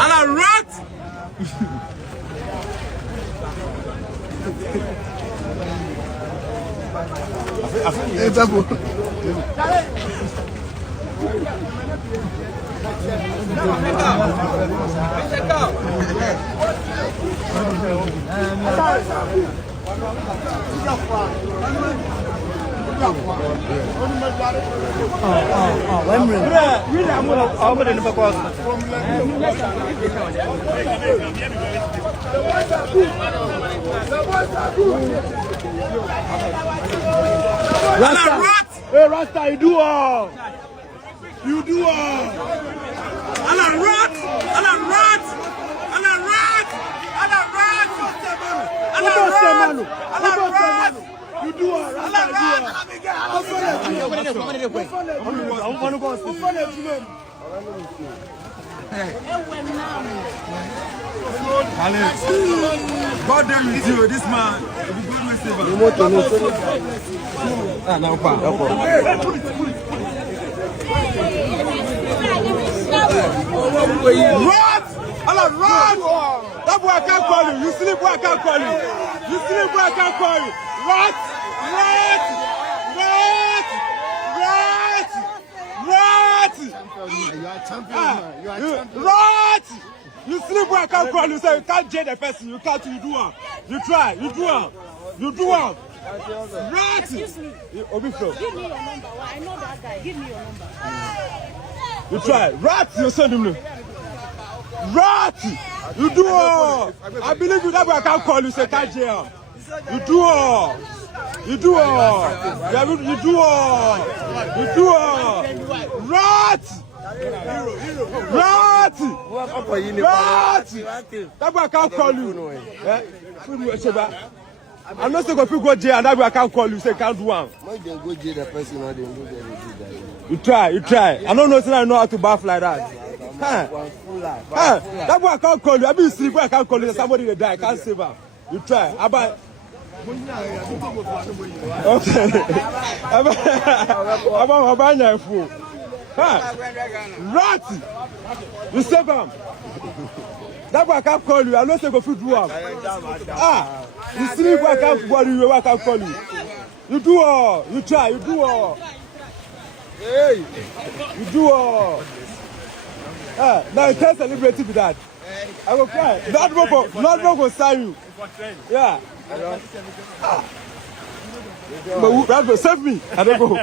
And a rat. It's a book. Rasta, hey Rasta, you do all. You do all. and a rat, and a rat, and a rat, and a rat, and a rat, and a rat. You do all. God damn it, you, this man. Rat! Allah, rat! That boy I can't call you. You sleep where I can't call you. You sleep where I can't call you. Rat! Rat! Rat! Rat! You are champion, man. You are champion. Rat! You sleep where I can't call you. Say you can't jail the person. You can't. You do one. You try. You do one. You do one. Rat! Excuse me. Obiflo. Give me your number. Well, I know that guy. Give me your number. You try. Rat! You send him. Rat! You do all. I believe you. That way I can't call you. Say can't jail. You do all. You do all. Yeah, you do all. You do all. Rat! Rat! Rat! That way I can't call you. I'm not saying if you go jail and that way I can't call you. Say can't do one. Go jail the person or they go there. You try. You try. I don't know. I know how to bath like that. Huh? Huh? That boy I can't call you. I mean, sleep where I can't call you. Somebody will die. I can't save her. You try. Okay. About fool. Huh? Rat! You save him. That boy I can't call you. I know say go fit do one. Ah! You sleep where I can't call you. I can't call you. You do all. You try. You do all. Hey! You do all. Now you tell celebrity with that. I will cry. Not more go sign you. Yeah. But that will save me. I don't go.